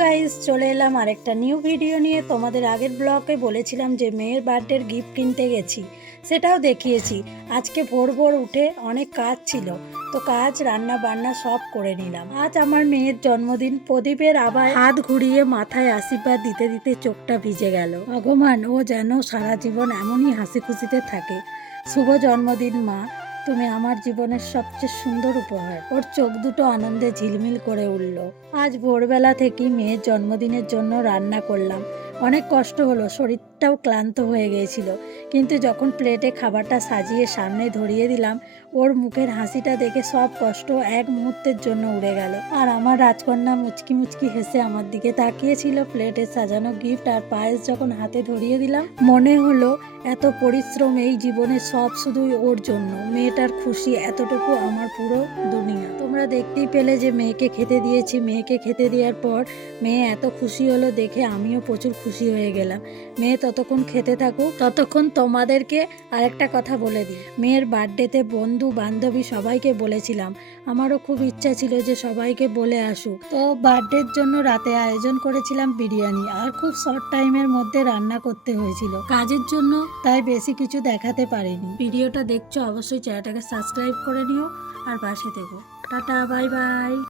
Guys, চলে এলাম আরেকটা নিউ ভিডিও নিয়ে। তোমাদের আগের ব্লগে বলেছিলাম যে মেয়ের বার্থডের গিফট কিনতে গেছি, সেটাও দেখিয়েছি। আজকে ভোর ভোর উঠে অনেক কাজ ছিল, তো কাজ রান্না বান্না সব করে নিলাম। আজ আমার মেয়ের জন্মদিন। প্রদীপের আবার হাত ঘুরিয়ে মাথায় আশীর্বাদ দিতে দিতে চোখটা ভিজে গেল। ভগবান, ও যেন সারা জীবন এমনই হাসি খুশিতে থাকে। শুভ জন্মদিন মা, তুমি আমার জীবনের সবচেয়ে সুন্দর উপহার। ওর চোখ দুটো আনন্দে ঝিলমিল করে উঠল। আজ ভোরবেলা থেকেই মেয়ের জন্মদিনের জন্য রান্না করলাম। অনেক কষ্ট হলো, শরীরটাও ক্লান্ত হয়ে গিয়েছিল, কিন্তু যখন প্লেটে খাবারটা সাজিয়ে সামনে ধরিয়ে দিলাম, ওর মুখের হাসিটা দেখে সব কষ্ট এক মুহূর্তের জন্য উড়ে গেল। আর আমার রাজকন্যা মুচকি মুচকি হেসে আমার দিকে তাকিয়েছিল। প্লেটে সাজানো গিফট আর পায়েস যখন হাতে ধরিয়ে দিলাম, মনে হলো এত পরিশ্রম এই জীবনে সব শুধুই ওর জন্য। মেয়েটার খুশি এতটুকু আমার পুরো দুনিয়া। তোমরা দেখতেই পেলে যে মেয়েকে খেতে দিয়েছি। মেয়েকে খেতে দেওয়ার পর মেয়ে এত খুশি হলো দেখে আমিও প্রচুর খুশি হয়ে গেলাম। মেয়ে ততক্ষণ খেতে থাকুক, ততক্ষণ তোমাদেরকে আরেকটা কথা বলে দিই। মেয়ের বার্থডেতে বন্ধু বান্ধবী সবাইকে বলেছিলাম। আমারও খুব ইচ্ছা ছিল যে সবাইকে বলে আসুক, তো বার্থডের জন্য রাতে আয়োজন করেছিলাম বিরিয়ানি, আর খুব শর্ট টাইমের মধ্যে রান্না করতে হয়েছিল কাজের জন্য, তাই বেশি কিছু দেখাতে পারিনি। ভিডিওটা দেখছো অবশ্যই চ্যানেলটাকে সাবস্ক্রাইব করে নিও আর পাশে থেকো। Tata, bye bye.